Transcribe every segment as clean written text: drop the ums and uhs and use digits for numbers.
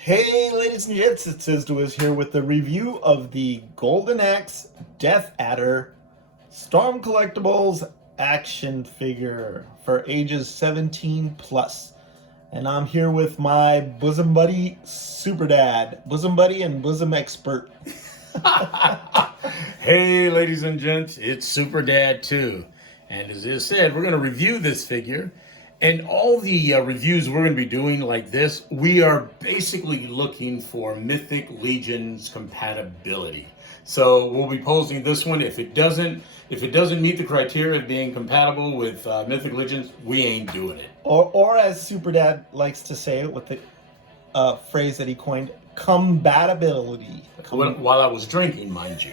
Hey ladies and gents, it says to us here with the review of the Golden Axe Death Adder Storm Collectibles action figure for ages 17 plus. And I'm here with my bosom buddy, Super Dad. Bosom buddy and bosom expert. Hey ladies and gents, it's Super Dad too. And as I said, we're going to review this figure. And all the reviews we're going to be doing like this, we are basically looking for Mythic Legions compatibility. So we'll be posting this one. If it doesn't meet the criteria of being compatible with Mythic Legions, we ain't doing it. Or as Super Dad likes to say it with the phrase that he coined, compatibility. While I was drinking, mind you.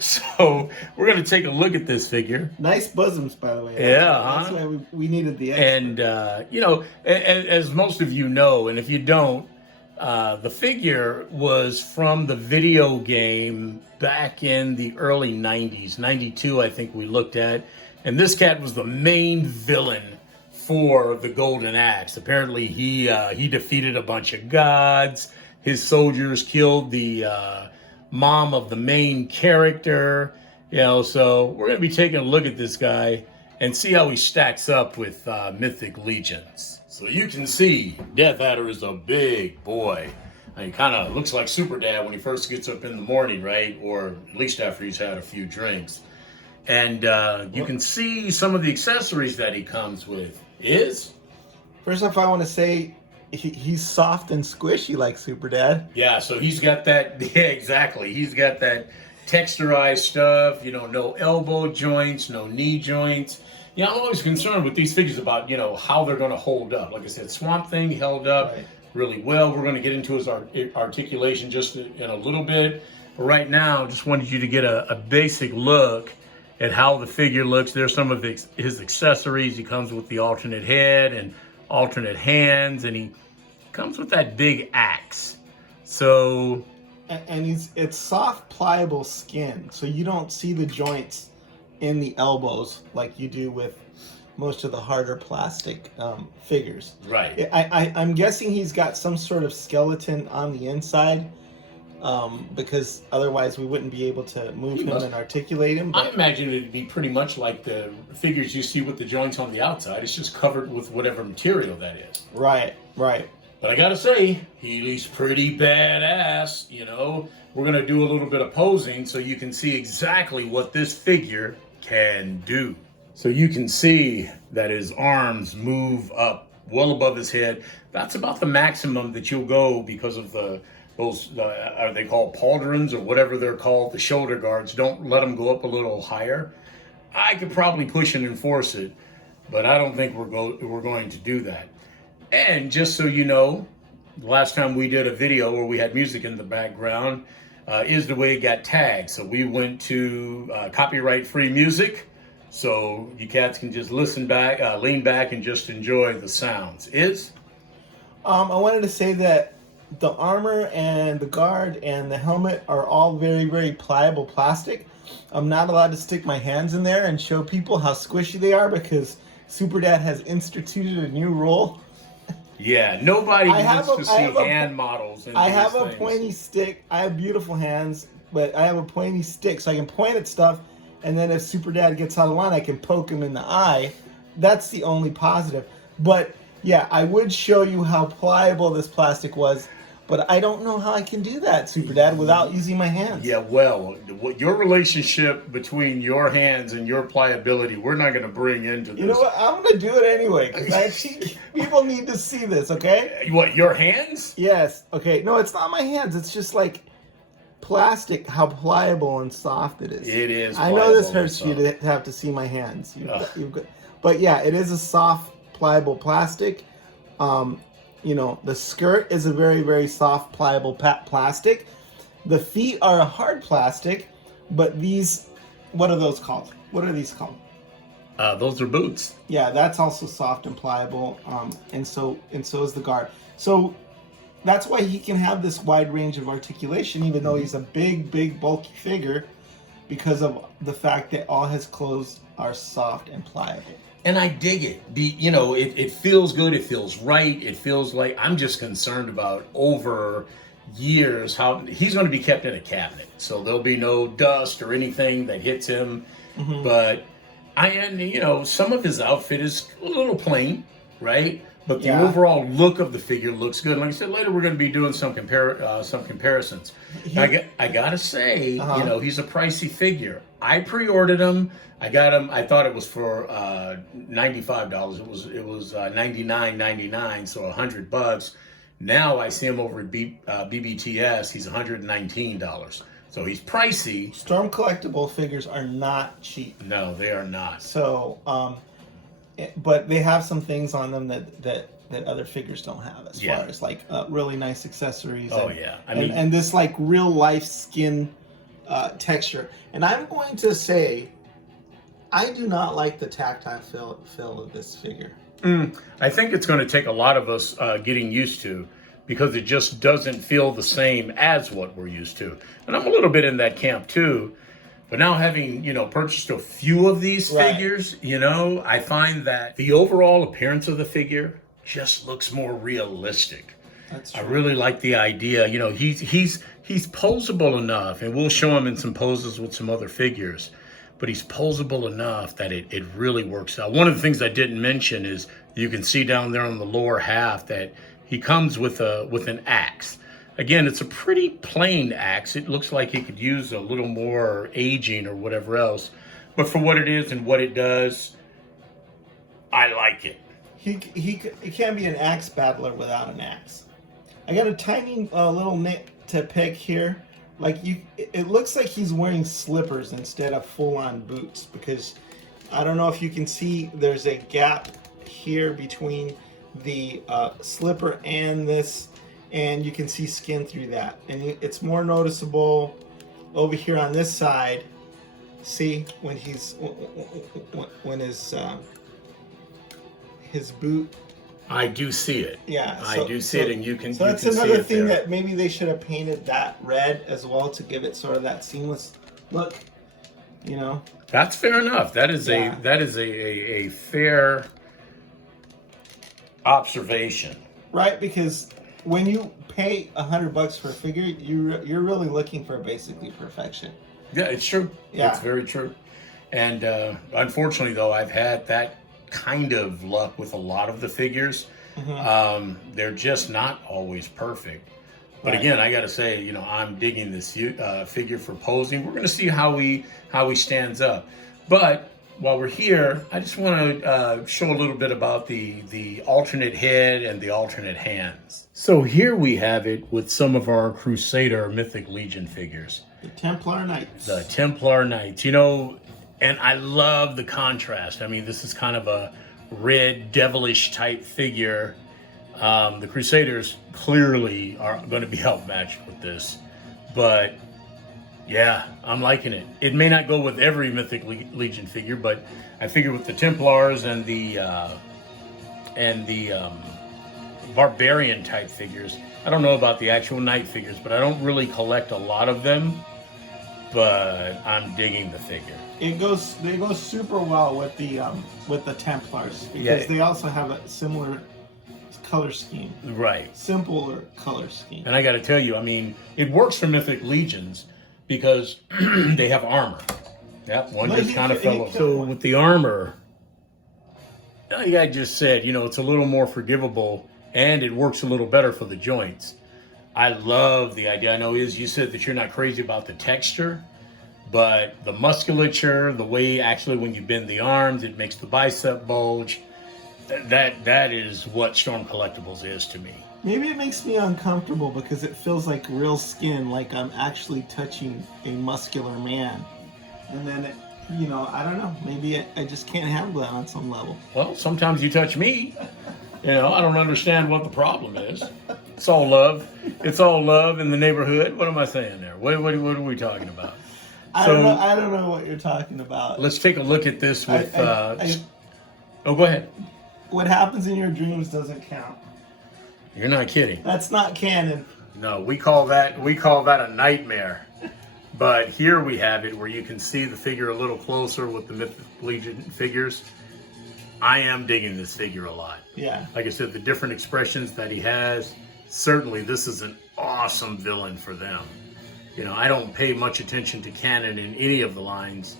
So we're going to take a look at this figure. Nice bosoms, by the way. That's why we needed the expert. And, as most of you know, and if you don't, the figure was from the video game back in the early 90s. 92, I think we looked at. And this cat was the main villain for the Golden Axe. Apparently, he defeated a bunch of gods. His soldiers killed the mom of the main character, so we're going to be taking a look at this guy and see how he stacks up with Mythic Legions. So you can see Death Adder is a big boy. He kind of looks like Super Dad when he first gets up in the morning, right? Or at least after he's had a few drinks. And you can see some of the accessories that he comes with. First off, I want to say he's soft and squishy like Super Dad. Yeah, so he's got that, yeah, exactly. He's got that texturized stuff, no elbow joints, no knee joints. I'm always concerned with these figures about, how they're going to hold up. Like I said, Swamp Thing held up really well. We're going to get into his articulation just in a little bit. But right now, just wanted you to get a basic look at how the figure looks. There's some of his accessories. He comes with the alternate head and alternate hands, and he comes with that big axe. So, and it's soft, pliable skin, so you don't see the joints in the elbows like you do with most of the harder plastic figures. Right. I'm guessing he's got some sort of skeleton on the inside, because otherwise we wouldn't be able to move him and articulate him. I imagine it'd be pretty much like the figures you see with the joints on the outside. It's just covered with whatever material that is. Right. But I gotta say, he's pretty badass. We're gonna do a little bit of posing so you can see exactly what this figure can do. So you can see that his arms move up well above his head. That's about the maximum that you'll go because of those are they called pauldrons or whatever they're called, the shoulder guards. Don't let them go up a little higher. I could probably push and enforce it, but I don't think we're going to do that. And just so you know, the last time we did a video where we had music in the background is the way it got tagged. So we went to copyright-free music, so you cats can just lean back and just enjoy the sounds. I wanted to say that the armor and the guard and the helmet are all very, very pliable plastic. I'm not allowed to stick my hands in there and show people how squishy they are because Super Dad has instituted a new rule. Yeah, nobody wants to see hand models. I have a pointy stick. I have beautiful hands, but I have a pointy stick so I can point at stuff, and then if Super Dad gets out of line, I can poke him in the eye. That's the only positive. But yeah, I would show you how pliable this plastic was, but I don't know how I can do that, Super Dad, without using my hands. Yeah, well, your relationship between your hands and your pliability, we're not going to bring into this. You know what? I'm going to do it anyway, because people need to see this, okay? What, your hands? Yes. Okay. No, it's not my hands. It's just like plastic, how pliable and soft it is. It is. I know this hurts you to have to see my hands. But yeah, it is a soft, pliable plastic. The skirt is a very, very soft, pliable plastic. The feet are a hard plastic, but these, what are those called? What are these called? Those are boots. Yeah, that's also soft and pliable, and so is the guard. So that's why he can have this wide range of articulation, even though he's a big, big, bulky figure, because of the fact that all his clothes are soft and pliable. And I dig it. It feels good. It feels right. It feels like I'm just concerned about over years how he's going to be kept in a cabinet. So there'll be no dust or anything that hits him. Mm-hmm. But some of his outfit is a little plain, right? But the overall look of the figure looks good. Like I said, later we're going to be doing some comparisons. I gotta say, he's a pricey figure. I pre-ordered him. I got him. I thought it was for $95. It was $99.99, so $100. Now I see him over at BBTS. He's $119. So he's pricey. Storm Collectible figures are not cheap. No, they are not. So, but they have some things on them that other figures don't have, as far as like really nice accessories. Oh, and, and this like real life skin texture. And I'm going to say, I do not like the tactile feel of this figure. I think it's going to take a lot of us getting used to, because it just doesn't feel the same as what we're used to. And I'm a little bit in that camp too. But now having, purchased a few of these figures, I find that the overall appearance of the figure just looks more realistic. That's true. I really like the idea. He's posable enough, and we'll show him in some poses with some other figures. But he's posable enough that it really works out. One of the things I didn't mention is you can see down there on the lower half that he comes with an axe. Again, it's a pretty plain axe. It looks like he could use a little more aging or whatever else. But for what it is and what it does, I like it. He can't be an axe battler without an axe. I got a tiny little nit to pick here. Like it looks like he's wearing slippers instead of full-on boots, because I don't know if you can see there's a gap here between the slipper and this, and you can see skin through that, and it's more noticeable over here on this side. See when when his boot. I do see it. Yeah, I do see it, and you can. So that's another thing that maybe they should have painted that red as well to give it sort of that seamless look. That's fair enough. That is a fair observation. Right, because when you pay $100 for a figure, you're really looking for basically perfection. Yeah, it's true. Yeah, it's very true. And unfortunately, though, I've had that kind of luck with a lot of the figures. Mm-hmm. They're just not always perfect. But again, I got to say, I'm digging this figure for posing. We're going to see how he stands up. But while we're here, I just want to show a little bit about the alternate head and the alternate hands. So here we have it with some of our Crusader Mythic Legion figures. The Templar Knights. The Templar Knights. And I love the contrast. I mean, this is kind of a red, devilish type figure. The Crusaders clearly are going to be outmatched with this. But yeah, I'm liking it. It may not go with every Mythic Legion figure, but I figure with the Templars and the Barbarian type figures, I don't know about the actual Knight figures, but I don't really collect a lot of them. But I'm digging the figure. They go super well with the Templars, because they also have a similar color scheme. Right. Simpler color scheme. And I got to tell you, I mean, it works for Mythic Legions because they have armor. Yep, one just kind of fell off. So with the armor, like I just said, it's a little more forgivable, and it works a little better for the joints. I love the idea. I know you said that you're not crazy about the texture, but the musculature, the way actually when you bend the arms, it makes the bicep bulge. That is what Storm Collectibles is to me. Maybe it makes me uncomfortable because it feels like real skin, like I'm actually touching a muscular man. And then, I don't know. Maybe I just can't handle that on some level. Well, sometimes you touch me. I don't understand what the problem is. It's all love. It's all love in the neighborhood. What am I saying there? What are we talking about? I don't know what you're talking about. Let's take a look at this with... go ahead. What happens in your dreams doesn't count. You're not kidding. That's not canon. No, we call that a nightmare. But here we have it where you can see the figure a little closer with the Mythic Legion figures. I am digging this figure a lot. Yeah. Like I said, the different expressions that he has, certainly this is an awesome villain for them. You know, I don't pay much attention to canon in any of the lines.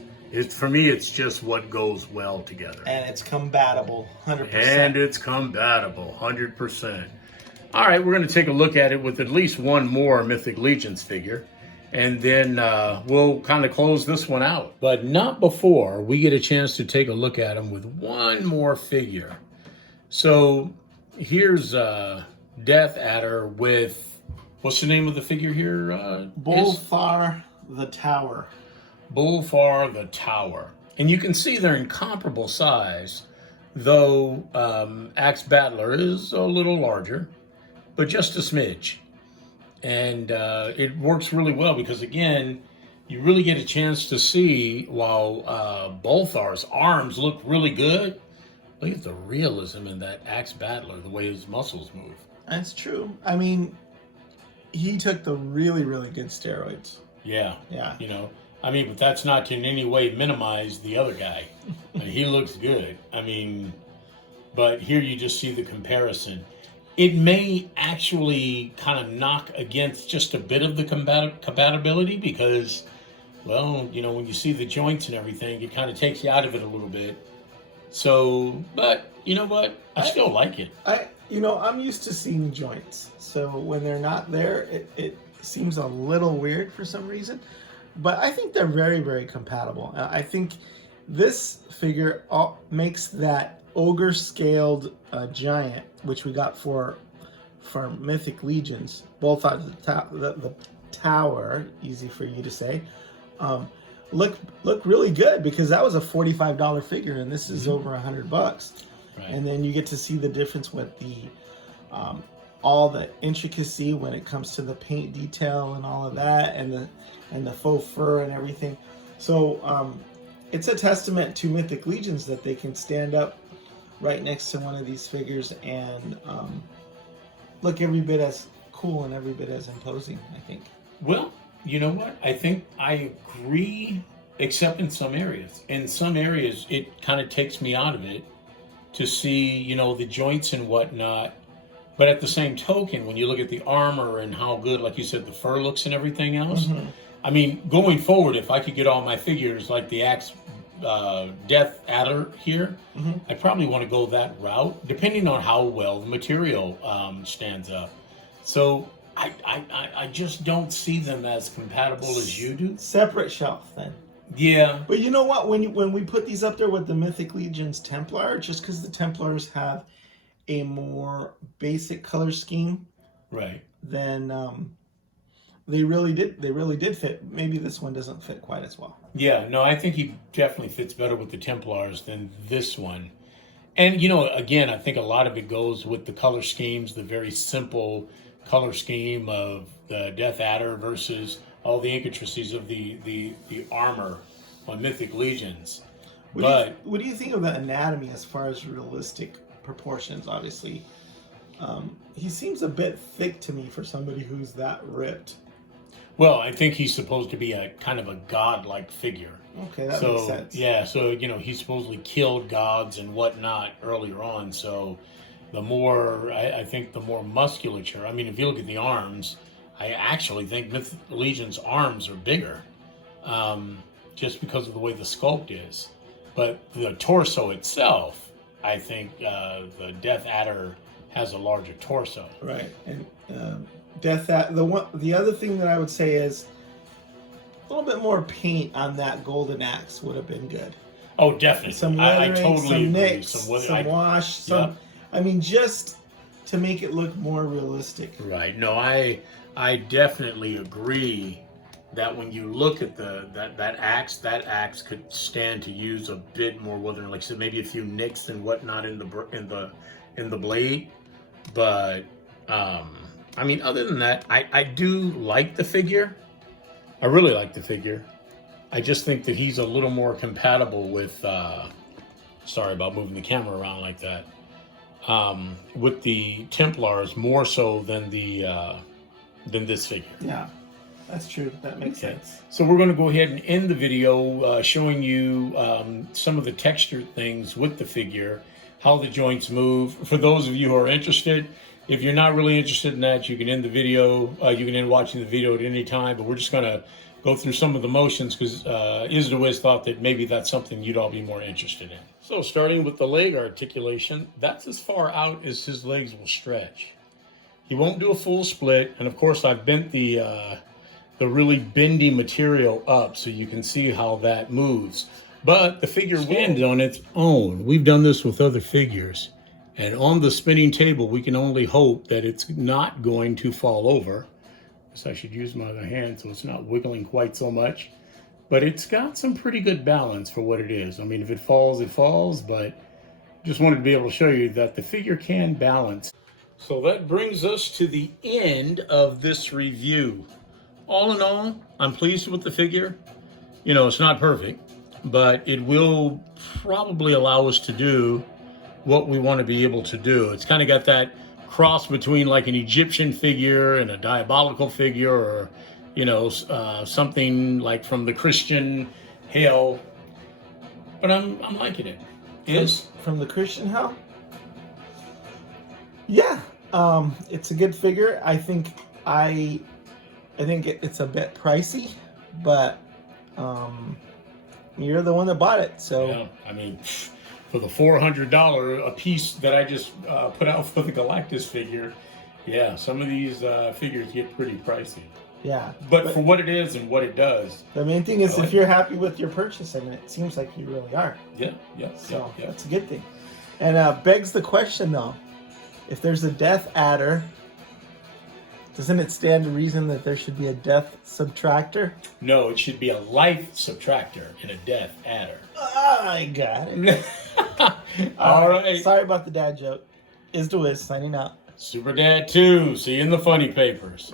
For me, it's just what goes well together. And it's compatible, 100%. And it's compatible, 100%. All right, we're going to take a look at it with at least one more Mythic Legions figure. And then we'll kind of close this one out. But not before we get a chance to take a look at them with one more figure. So here's Death Adder with, what's the name of the figure here? Bulfar the Tower. Bulfar the Tower. And you can see they're in comparable size, though Axe Battler is a little larger, but just a smidge. And it works really well because, again, you really get a chance to see, while Bulfar's arms look really good, look at the realism in that Axe Battler, the way his muscles move. That's true. I mean, he took the really, really good steroids. Yeah. Yeah. You know, I mean, but that's not to in any way minimize the other guy. I mean, he looks good. I mean, but here you just see the comparison. It may actually kind of knock against just a bit of the compatibility because, well, you know, when you see the joints and everything, it kind of takes you out of it a little bit. So, but you know what? I still like it. I'm used to seeing joints. So when they're not there, it seems a little weird for some reason. But I think they're very, very compatible. I think this figure makes that ogre scaled giant, which we got for Mythic Legions, both out of the tower, easy for you to say, look really good, because that was a $45 figure and this is over $100. Right. And then you get to see the difference with the all the intricacy when it comes to the paint detail and all of that, and the faux fur and everything. So it's a testament to Mythic Legions that they can stand up right next to one of these figures and look every bit as cool and every bit as imposing, I think. Well, you know what? I think I agree, except in some areas. In some areas, it kind of takes me out of it to see, you know, the joints and whatnot. But at the same token, when you look at the armor and how good, like you said, the fur looks and everything else, I mean, going forward, if I could get all my figures like the Axe Death Adder here, I probably want to go that route, depending on how well the material stands up. So I just don't see them as compatible as you do. Separate shelf then. Yeah. But you know what? When we put these up there with the Mythic Legions Templar, just because the Templars have a more basic color scheme, right? Then they really did fit. Maybe this one doesn't fit quite as well. Yeah, no, I think he definitely fits better with the Templars than this one. And, you know, again, I think a lot of it goes with the color schemes, the very simple color scheme of the Death Adder versus all the intricacies of the armor on Mythic Legions. What do you think of the anatomy as far as realistic proportions? Obviously, he seems a bit thick to me for somebody who's that ripped. Well, I think he's supposed to be a kind of a god-like figure. Okay, that makes sense. Yeah, so, you know, he supposedly killed gods and whatnot earlier on. So the more, I think the more musculature. I mean, if you look at the arms, I actually think Mythic Legion's arms are bigger, just because of the way the sculpt is. But the torso itself, I think the Death Adder has a larger torso. Right, and the other thing that I would say is a little bit more paint on that golden axe would have been good. Oh, definitely. Some weathering, I totally some agree. nicks, some wash, I mean, just to make it look more realistic. Right. No, I definitely agree that when you look at that axe could stand to use a bit more weathering, like I said, maybe a few nicks and whatnot in the blade. But I mean, other than that, I do like the figure. I really like the figure. I just think that he's a little more compatible with, sorry about moving the camera around like that, with the Templars more so than this figure. Yeah. That's true. That makes sense. So we're going to go ahead and end the video showing you some of the textured things with the figure, how the joints move. For those of you who are interested, if you're not really interested in that, you can end the video. You can end watching the video at any time, but we're just going to go through some of the motions because Isdawiz thought that maybe that's something you'd all be more interested in. So starting with the leg articulation, that's as far out as his legs will stretch. He won't do a full split, and of course I've bent the really bendy material up so you can see how that moves. But the figure stands on its own. We've done this with other figures. And on the spinning table, we can only hope that it's not going to fall over. So I should use my other hand so it's not wiggling quite so much. But it's got some pretty good balance for what it is. I mean, if it falls, it falls, but just wanted to be able to show you that the figure can balance. So that brings us to the end of this review. All in all, I'm pleased with the figure. You know, it's not perfect, but it will probably allow us to do what we want to be able to do. It's kind of got that cross between like an Egyptian figure and a diabolical figure, or, you know, something like from the Christian hell. But I'm liking it. Yes? From the Christian hell? Yeah. It's a good figure. I think it's a bit pricey, but you're the one that bought it, so. Yeah, I mean, for the $400 a piece that I just put out for the Galactus figure, yeah, some of these figures get pretty pricey. Yeah. But for what it is and what it does. The main thing is if you're happy with your purchase, and it seems like you really are. Yeah, So that's a good thing. And begs the question, though, if there's a death adder, doesn't it stand to reason that there should be a death subtractor? No, it should be a life subtractor and a death adder. I got it. All right. Sorry about the dad joke. Isdawiz signing out. Super Dad 2. See you in the funny papers.